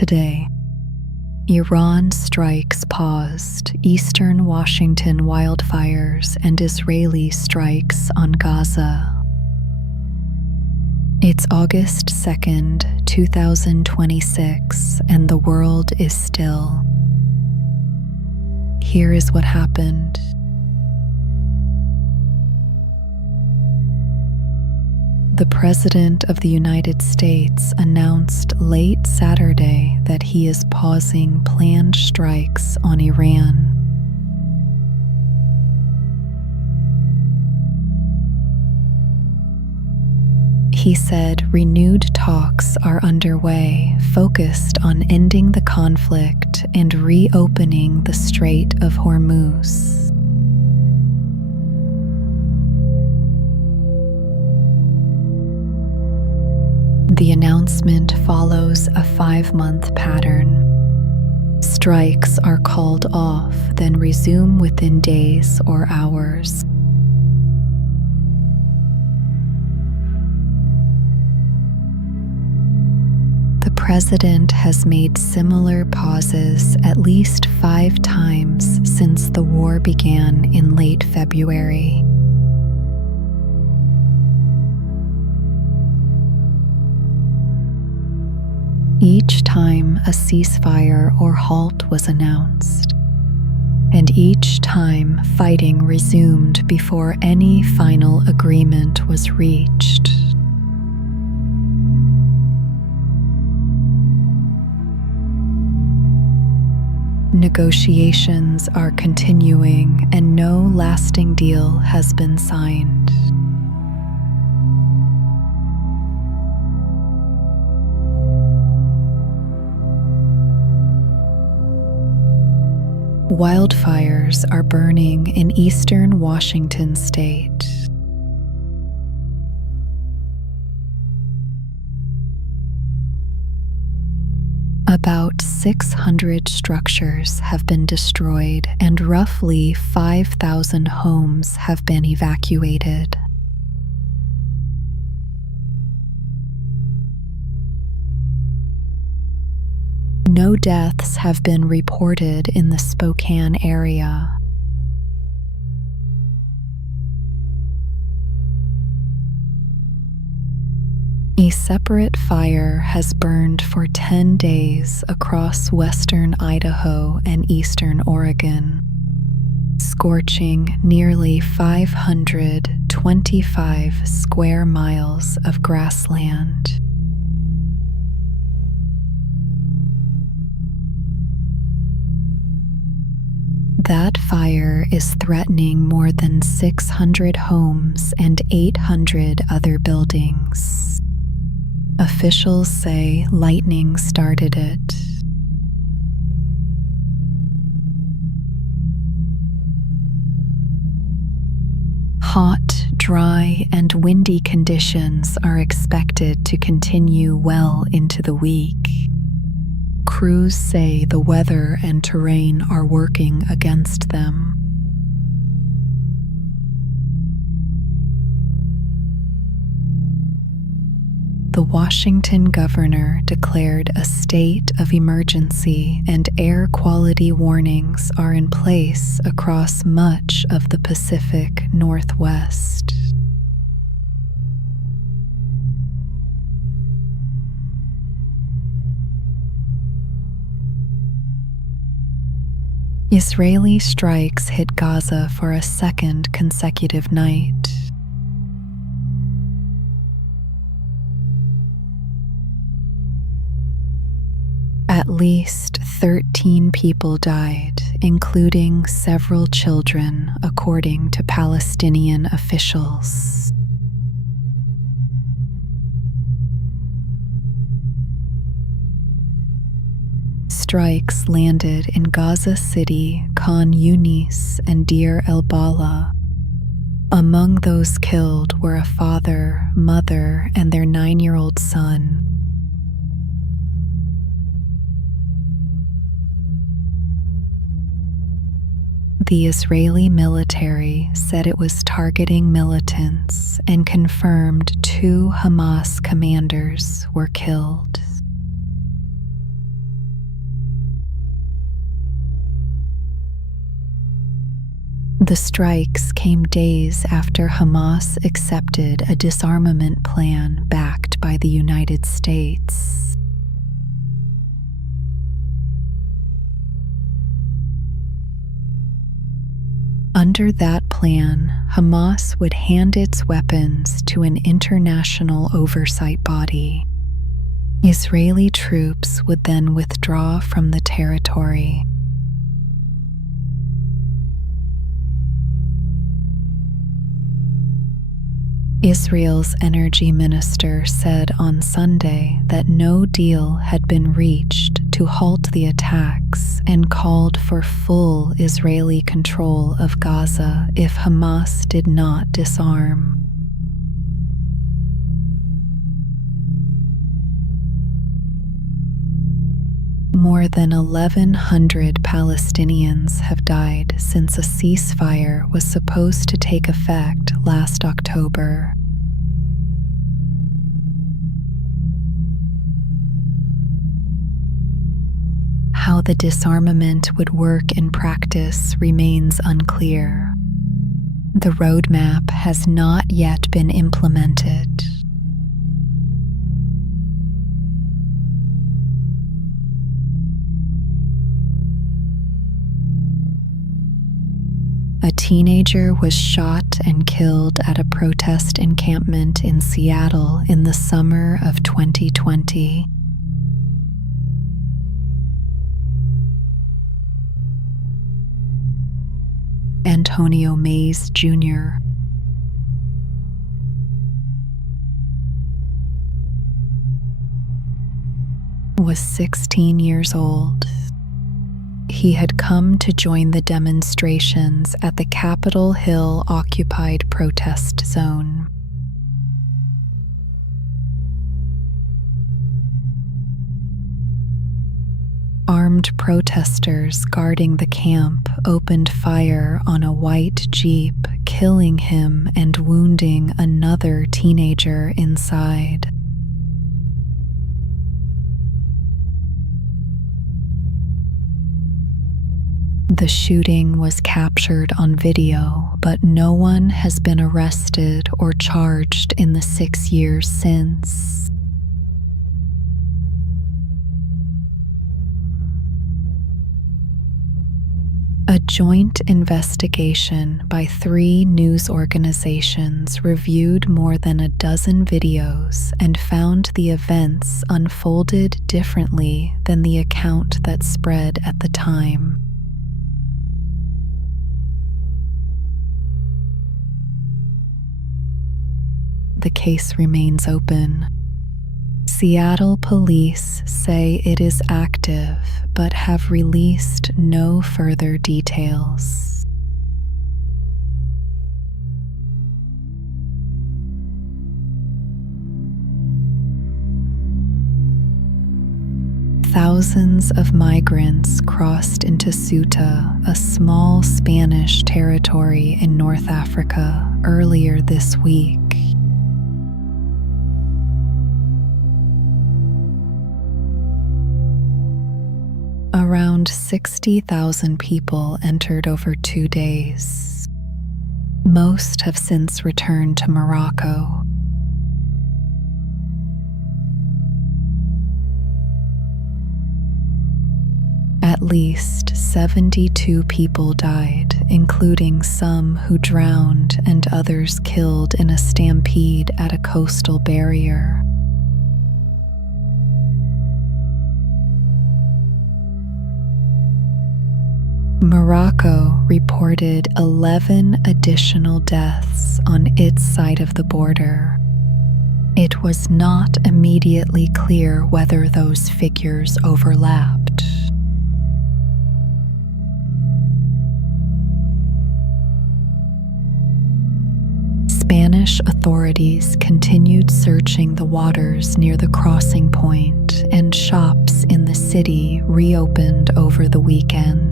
Today, Iran strikes paused eastern Washington wildfires and Israeli strikes on Gaza. It's August 2nd, 2026, and the world is still. Here is what happened. The President of the United States announced late Saturday that he is pausing planned strikes on Iran. He said renewed talks are underway, focused on ending the conflict and reopening the Strait of Hormuz. The announcement follows a 5-month pattern. Strikes are called off, then resume within days or hours. The president has made similar pauses at least 5 times since the war began in late February. Each time a ceasefire or halt was announced, and each time fighting resumed before any final agreement was reached. Negotiations are continuing and no lasting deal has been signed. Wildfires are burning in eastern Washington state. About 600 structures have been destroyed and roughly 5,000 homes have been evacuated. No deaths have been reported in the Spokane area. A separate fire has burned for 10 days across western Idaho and eastern Oregon, scorching nearly 525 square miles of grassland. That fire is threatening more than 600 homes and 800 other buildings. Officials say lightning started it. Hot, dry, and windy conditions are expected to continue well into the week. Crews say the weather and terrain are working against them. The Washington governor declared a state of emergency and air quality warnings are in place across much of the Pacific Northwest. Israeli strikes hit Gaza for a second consecutive night. At least 13 people died, including several children, according to Palestinian officials. Strikes landed in Gaza City, Khan Yunis, and Deir el-Balah. Among those killed were a father, mother, and their 9-year-old son. The Israeli military said it was targeting militants and confirmed 2 Hamas commanders were killed. The strikes came days after Hamas accepted a disarmament plan backed by the United States. Under that plan, Hamas would hand its weapons to an international oversight body. Israeli troops would then withdraw from the territory. Israel's energy minister said on Sunday that no deal had been reached to halt the attacks and called for full Israeli control of Gaza if Hamas did not disarm. More than 1,100 Palestinians have died since a ceasefire was supposed to take effect last October. How the disarmament would work in practice remains unclear. The roadmap has not yet been implemented. A teenager was shot and killed at a protest encampment in Seattle in the summer of 2020. Antonio Mays Jr. was 16 years old. He had come to join the demonstrations at the Capitol Hill occupied protest zone. Armed protesters guarding the camp opened fire on a white Jeep, killing him and wounding another teenager inside. The shooting was captured on video, but no one has been arrested or charged in the 6 years since. A joint investigation by 3 news organizations reviewed more than a dozen videos and found the events unfolded differently than the account that spread at the time. The case remains open. Seattle police say it is active, but have released no further details. Thousands of migrants crossed into Ceuta, a small Spanish territory in North Africa, earlier this week. Around 60,000 people entered over 2 days. Most have since returned to Morocco. At least 72 people died, including some who drowned and others killed in a stampede at a coastal barrier. Morocco reported 11 additional deaths on its side of the border. It was not immediately clear whether those figures overlapped. Spanish authorities continued searching the waters near the crossing point, and shops in the city reopened over the weekend.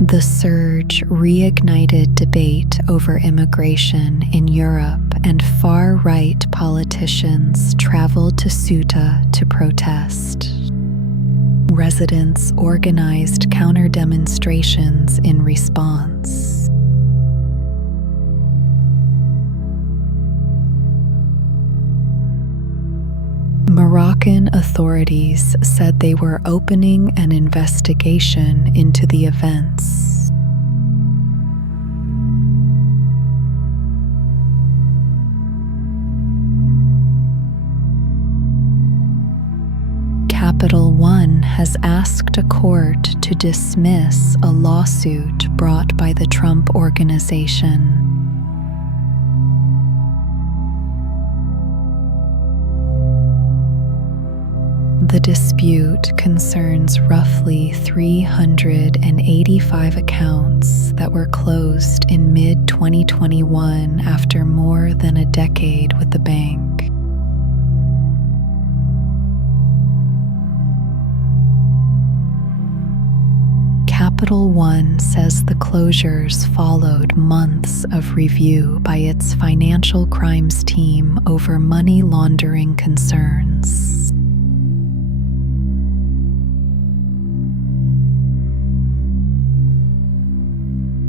The surge reignited debate over immigration in Europe, and far-right politicians traveled to Ceuta to protest. Residents organized counter-demonstrations in response. Moroccan authorities said they were opening an investigation into the events. Capital One has asked a court to dismiss a lawsuit brought by the Trump Organization. The dispute concerns roughly 385 accounts that were closed in mid-2021 after more than a decade with the bank. Capital One says the closures followed months of review by its financial crimes team over money laundering concerns.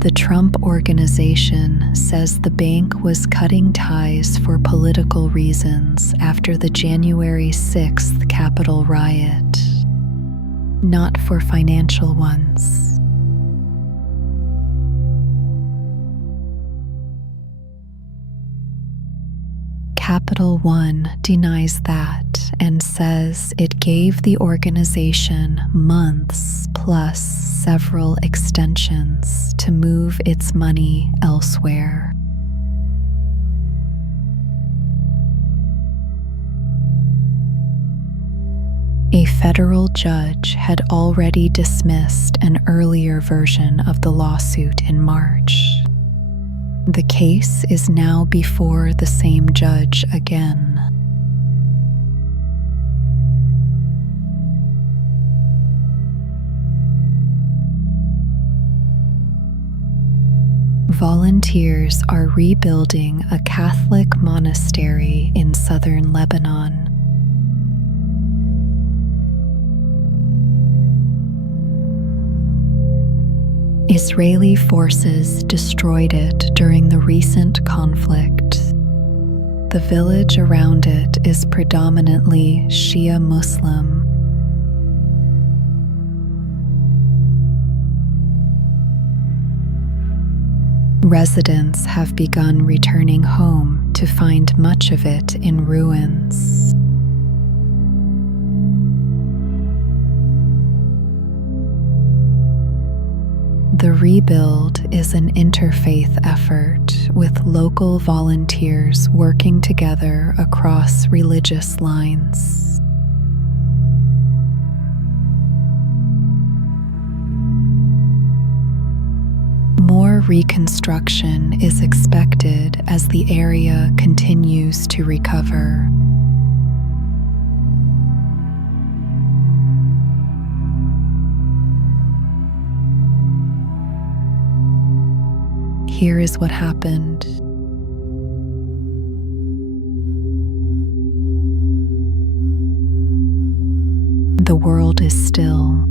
The Trump Organization says the bank was cutting ties for political reasons after the January 6th Capitol riot, not for financial ones. Capital One denies that and says it gave the organization months plus several extensions to move its money elsewhere. A federal judge had already dismissed an earlier version of the lawsuit in March. The case is now before the same judge again. Volunteers are rebuilding a Catholic monastery in southern Lebanon. Israeli forces destroyed it during the recent conflict. The village around it is predominantly Shia Muslim. Residents have begun returning home to find much of it in ruins. The rebuild is an interfaith effort with local volunteers working together across religious lines. More reconstruction is expected as the area continues to recover. Here is what happened. The world is still.